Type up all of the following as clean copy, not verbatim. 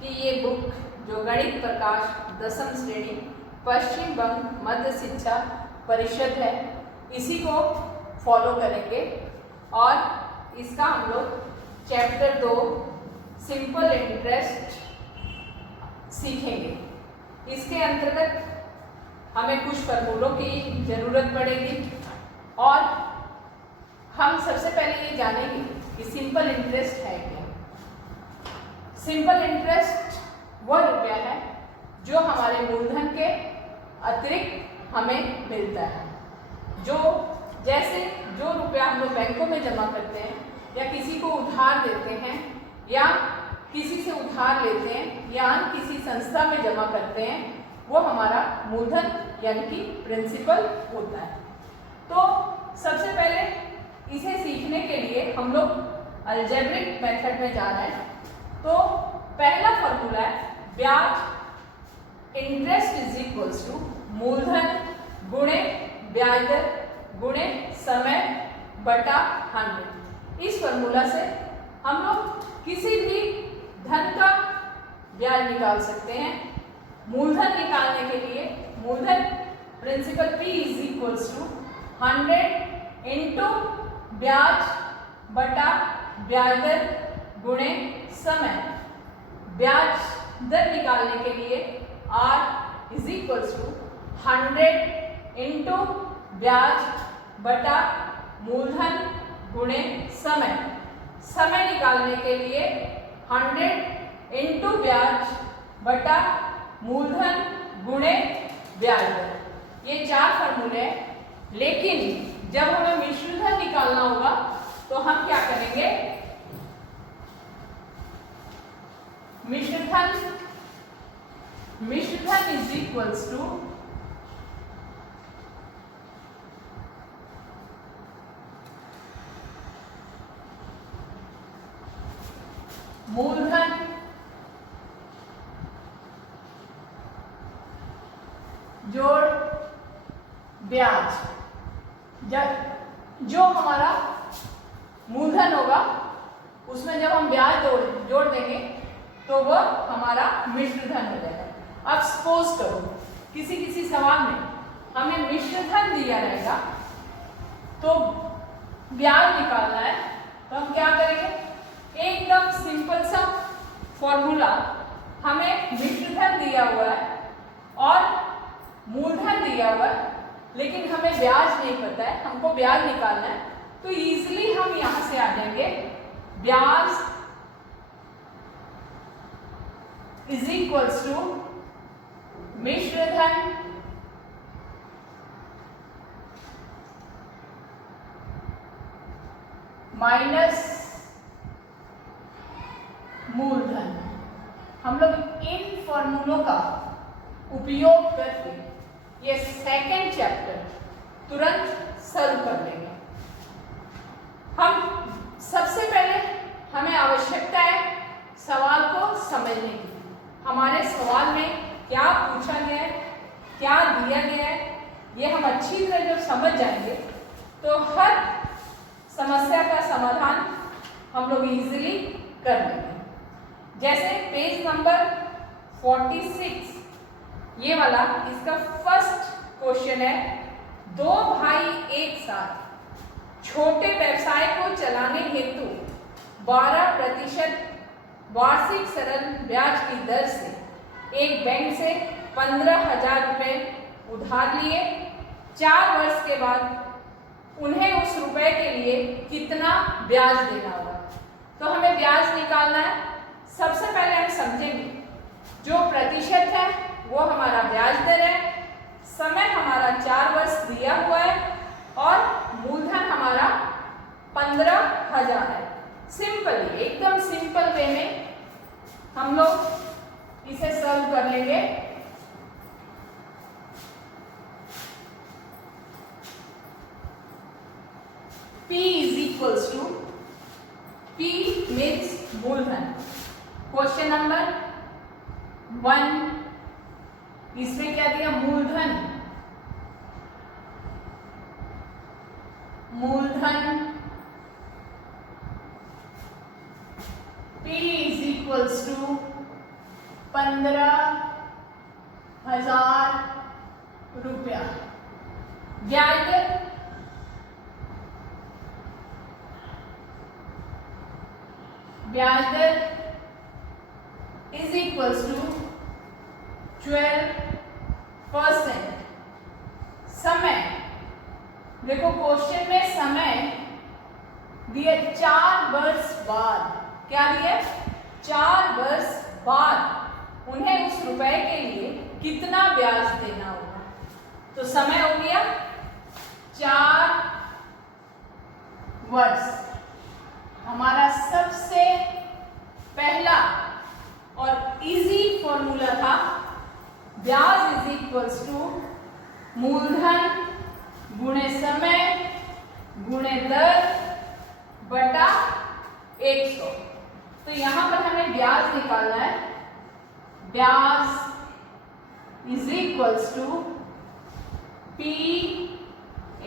कि ये बुक जो गणित प्रकाश 10वीं श्रेणी पश्चिम बंग मध्य शिक्षा परिषद है, इसी को फॉलो करेंगे और इसका हम लोग चैप्टर 2 सिंपल इंटरेस्ट सीखेंगे। इसके अंतर्गत हमें कुछ फॉर्मूलों की जरूरत पड़ेगी और हम सबसे पहले ये जानेंगे कि सिंपल इंटरेस्ट है क्या। सिंपल इंटरेस्ट वह रुपया है जो हमारे मूलधन के अतिरिक्त हमें मिलता है। जैसे जो रुपया हम लोग बैंकों में जमा करते हैं या किसी को उधार देते हैं या किसी से उधार लेते हैं या किसी संस्था में जमा करते हैं, वो हमारा मूलधन यानी कि प्रिंसिपल होता है। तो सबसे पहले इसे सीखने के लिए हम लोग अलजेब्रिक मेथड में जा रहे हैं। तो पहला फॉर्मूला है ब्याज इंटरेस्ट इज इक्वल्स टू मूलधन गुणे ब्याज दर गुणे समय बटा 100। इस फॉर्मूला से हम लोग किसी भी धन का ब्याज निकाल सकते हैं। मूलधन निकालने के लिए मूलधन principal P is equals to 100 into ब्याज बटा ब्याज दर गुणे समय। ब्याज दर निकालने के लिए R is equals to 100 into ब्याज बटा मूलधन गुणे समय। समय निकालने के लिए 100 इंटू ब्याज बटा मूलधन गुणे ब्याज दर। ये 4 फॉर्मूले हैं, लेकिन जब हमें मिश्र धन निकालना होगा तो हम क्या करेंगे? मिश्र धन इज इक्वल्स टू मूलधन जोड़ ब्याज। जो हमारा मूलधन होगा उसमें जब हम ब्याज जोड़ देंगे तो वह हमारा मिश्र धन हो जाएगा। अब सपोज करो किसी सवाल में हमें मिश्र धन दिया रहेगा तो ब्याज निकालना है, तो हम क्या करेंगे? एकदम सिंपल सा फॉर्मूला, हमें मिश्र धन दिया हुआ है और मूलधन दिया हुआ है, लेकिन हमें ब्याज नहीं पता है, हमको ब्याज निकालना है। तो इजीली हम यहां से आ जाएंगे, ब्याज इज इक्वल्स टू मिश्र धन माइनस मूलधन। हम लोग इन फॉर्मूलों का उपयोग करके ये सेकेंड चैप्टर तुरंत सॉल्व कर लेंगे। हम सबसे पहले हमें आवश्यकता है सवाल को समझने की। हमारे सवाल में क्या पूछा गया है, क्या दिया गया है, ये हम अच्छी तरह जब समझ जाएंगे तो हर समस्या का समाधान हम लोग इजीली कर लेंगे। जैसे पेज नंबर 46 ये वाला, इसका फर्स्ट क्वेश्चन है, 2 भाई एक साथ छोटे व्यवसाय को चलाने हेतु 12% वार्षिक सरल ब्याज की दर से एक बैंक से 15,000 रुपये उधार लिए। 4 वर्ष के बाद उन्हें उस रुपए के लिए कितना ब्याज देना होगा? तो हमें ब्याज निकालना है। सबसे पहले हम समझेंगे जो प्रतिशत है वो हमारा ब्याज दर है, समय हमारा 4 वर्ष दिया हुआ है और मूलधन हमारा 15,000 है। सिंपली, एकदम सिंपल वे में हम लोग इसे सॉल्व कर लेंगे। P is equals to P means मूलधन। क्वेश्चन नंबर 1, इसमें क्या दिया? मूलधन। P is equals to 15,000 रुपया। ब्याज दर इज इक्वल्स टू 12%। समय, देखो क्वेश्चन में समय दिया 4 वर्ष बाद। क्या दिया? 4 वर्ष बाद उन्हें उस रुपए के लिए कितना ब्याज देना होगा। तो समय हो गया 4 वर्ष। हमारा सबसे पहला और इजी फॉर्मूला था ब्याज इज इक्वल्स टू मूलधन गुणे समय गुणे दर बटा 100। तो यहां पर हमें ब्याज निकालना है। ब्याज is equals to P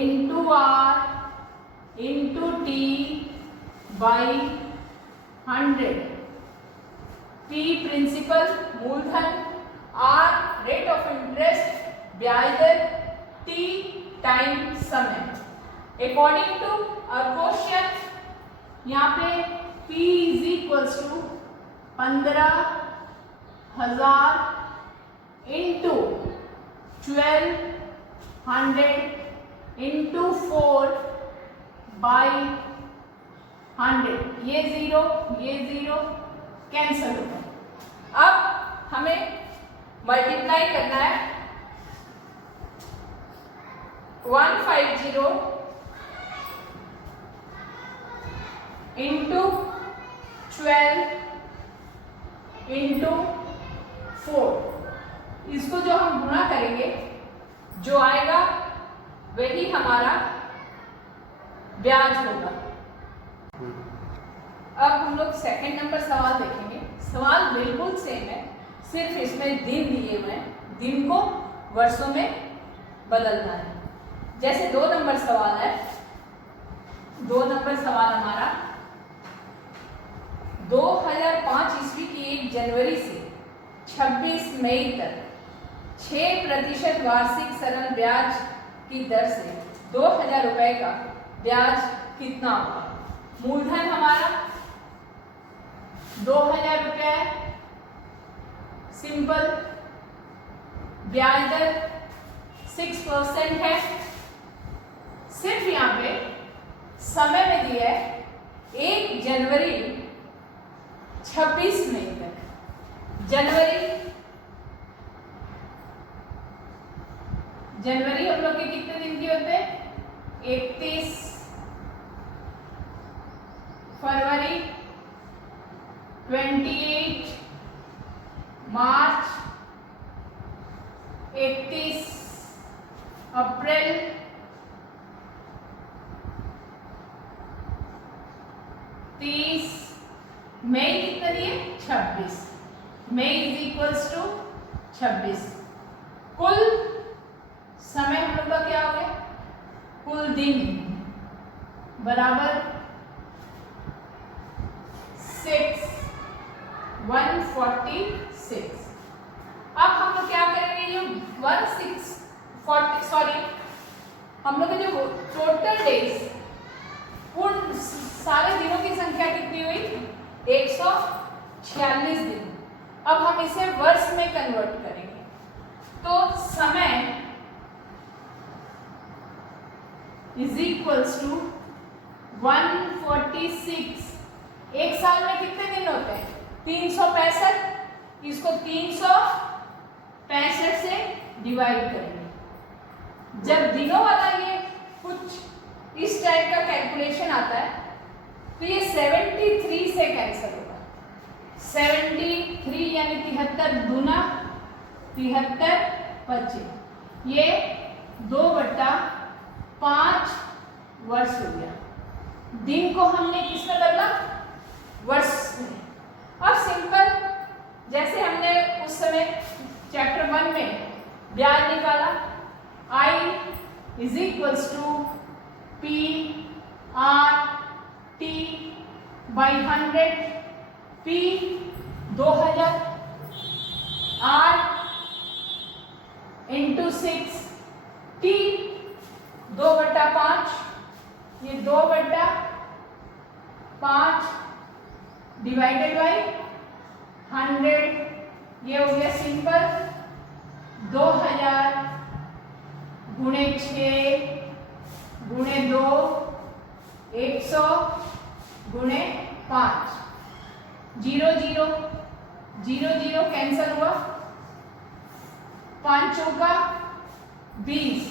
into R into T by 100। P principal मूलधन, R रेट ऑफ इंटरेस्ट ब्याज दर, T टाइम समय। अकॉर्डिंग टू आवर क्वेश्चन यहाँ पे P is equals to 15,000 into 1200 into 4 by 100। ये जीरो कैंसल होगा। अब हमें मल्टीप्लाई करना है 150 इंटू 12 इंटू 4। इसको जो हम गुणा करेंगे जो आएगा वही हमारा ब्याज होगा। अब हम लोग सेकंड नंबर सवाल देखेंगे। सवाल बिल्कुल सेम है, सिर्फ इसमें दिन दिए हुए हैं, दिन को वर्षों में बदलना है। जैसे 2 नंबर सवाल है। 2 नंबर सवाल हमारा 2005 ईस्वी की 1 जनवरी से 26 मई तक 6% वार्षिक सरल ब्याज की दर से 2000 रुपए का ब्याज कितना होगा। मूलधन हमारा 2000 रुपया है, सिंपल। ब्याज दर 6% है। सिर्फ यहाँ पे समय में दिया है 1 जनवरी 26 मई तक। जनवरी हम लोग के कितने दिन के होते हैं? 31 फरवरी, 28 मार्च, 31 अप्रैल, 30 मई। कितना दिए? 26। मई इज इक्वल्स टू 26। कुल समय हम लोग का क्या हो गया? कुल दिन बराबर 146। अब हम लोग क्या करेंगे? ये 1640 हम लोग के जो टोटल डेज, उन सारे दिनों की संख्या कितनी हुई? 146 दिन। अब हम इसे वर्ष में कन्वर्ट करेंगे तो समय इज इक्वल्स टू 146। एक साल में कितने दिन होते हैं? 365। इसको 365 से डिवाइड करेंगे। जब दिनों वाला ये कुछ इस टाइप का कैलकुलेशन आता है तो ये 73 से कैंसिल होगा। 73 यानी 73 दूना 73 25। ये 2/5 वर्ष हो गया। दिन को हमने किसमें बदला? वर्ष में। अब सिंपल, जैसे हमने उस समय चैप्टर 1 में ब्याज निकाला, I is equals to P R T by 100। P 2000, 8 into 6 t 2/5, ये 2/5 डिवाइडेड बाई 100, ये हो गया सिंपल 2000 गुणे 6 गुणे 2 100 गुणे 5, 0 0 0 0 कैंसिल हुआ, 5 चौका 20,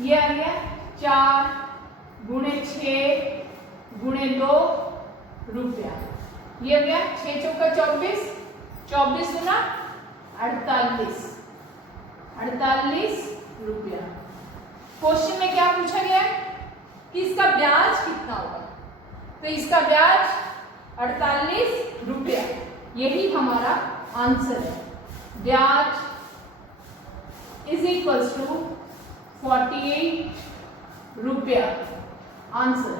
ये आ गया 4 गुणे 6 गुणे 2 रुपया, ये हो गया 6 चौका 24, 24 गुना 48 रुपया। क्वेश्चन में क्या पूछा गया है कि इसका ब्याज कितना होगा, तो इसका ब्याज 48 रुपया, यही हमारा आंसर है। ब्याज इज इक्वल्स टू 48 रुपया, आंसर।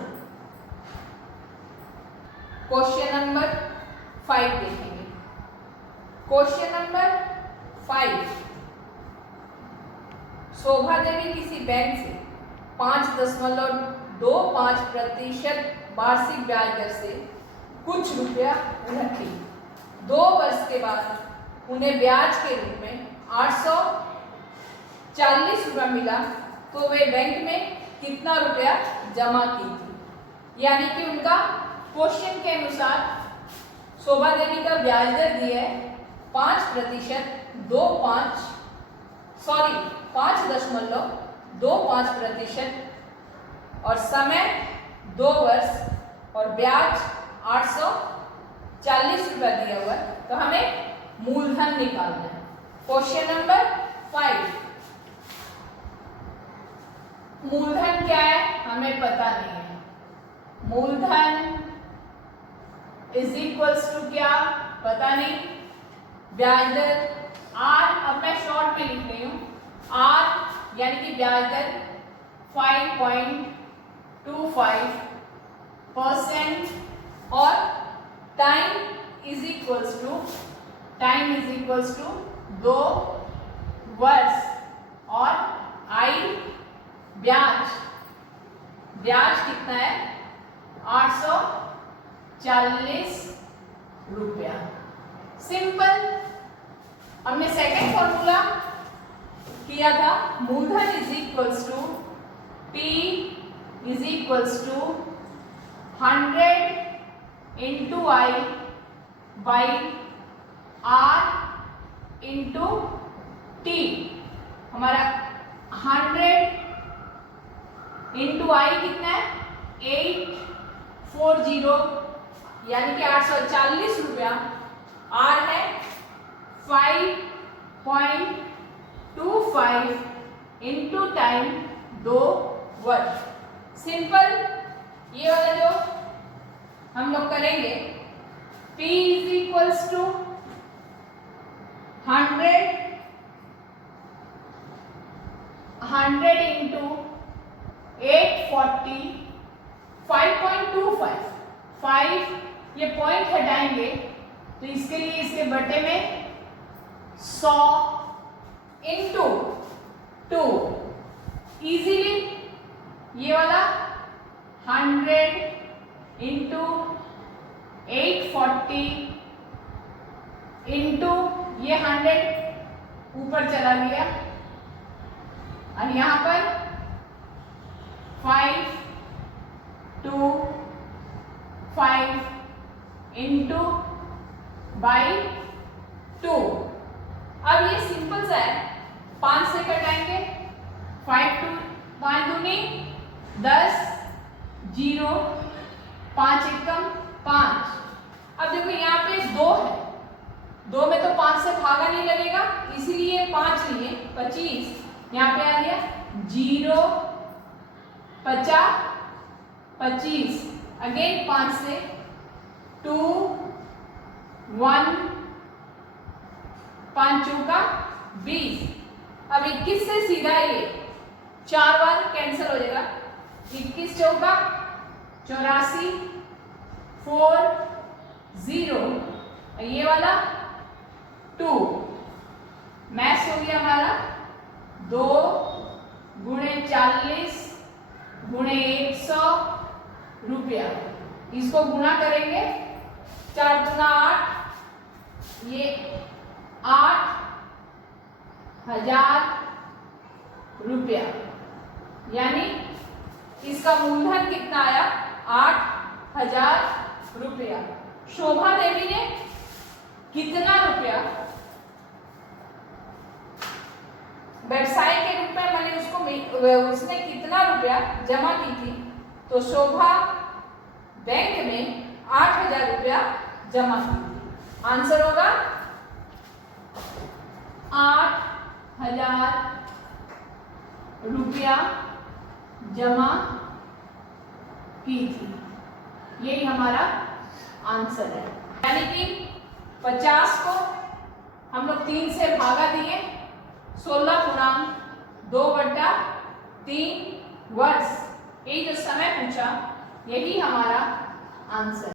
क्वेश्चन नंबर 5 देखेंगे। क्वेश्चन नंबर 5, शोभा देवी किसी बैंक से 5.25% वार्षिक ब्याज दर से कुछ रुपया रखी। 2 वर्ष के बाद उन्हें ब्याज के रूप में 840 रुपया मिला, तो वे बैंक में कितना रुपया जमा की थी। यानी कि उनका क्वेश्चन के अनुसार शोभा देवी का ब्याज दर दिया है 5.25% और समय 2 वर्ष और ब्याज 840 रुपया दिया हुआ है, तो हमें मूलधन निकालना है। क्वेश्चन नंबर 5, मूलधन क्या है हमें पता नहीं है। मूलधन इज इक्वल्स टू क्या पता नहीं, ब्याज दर आर, अब मैं शॉर्ट में लिख रही हूं, आर यानी कि ब्याज दर 5.25% और टाइम इज इक्वल्स टू 2 वर्ष और आई ब्याज कितना है 840 रुपया। सिंपल। हमने सेकेंड फॉर्मूला किया था, मूलधन is equals to P is equals to 100 into I by R into T। हमारा 100 इंटू I कितना है 840, यानी कि 840 रुपया। R है 5.25 इंटू टाइम 2 वर्ष। सिंपल। ये वाला जो हम लोग करेंगे, P is equals to 100 into 840, 5.25, 5 ये पॉइंट हटाएंगे तो इसके लिए इसके बटे में 100 इंटू 2, इजीली ये वाला 100 इंटू 840 इंटू ये 100 ऊपर चला गया और यहां पर 5 इंटू बाई 2। अब ये सिंपल सा है, 5 से कटाएंगे, 5 दूनी 10, 0, 5 एकम 5। अब देखो यहाँ पे 2 है, 2 में तो 5 से भागा नहीं लगेगा, इसीलिए 5 लिए 25। यहाँ पे आ गया 0, 50, 25, अगेन 5 से 2, 1, 5 चौका 20। अब 21 से सीधा ये 4 बार कैंसिल हो जाएगा, 21 चौका 84, 4, 0, ये वाला 2, मैथ्स हो गया हमारा 2 गुणे 40 गुणे 100 रुपया। इसको गुणा करेंगे, 4 दूना 8, ये 8,000 रुपया। यानी इसका मूलधन कितना आया? 8,000 रुपया। शोभा देवी ने कितना रुपया व्यवसाय के रूप में मैंने उसने कितना रुपया जमा की थी? तो शोभा बैंक में 8,000 रुपया जमा की थी। आंसर होगा 8,000 रुपया जमा की थी। यही हमारा आंसर है। यानी कि 50 को हम लोग 3 से भागा दिए, 16/2/3 वर्ष। यही जो समय पूछा, यही हमारा आंसर।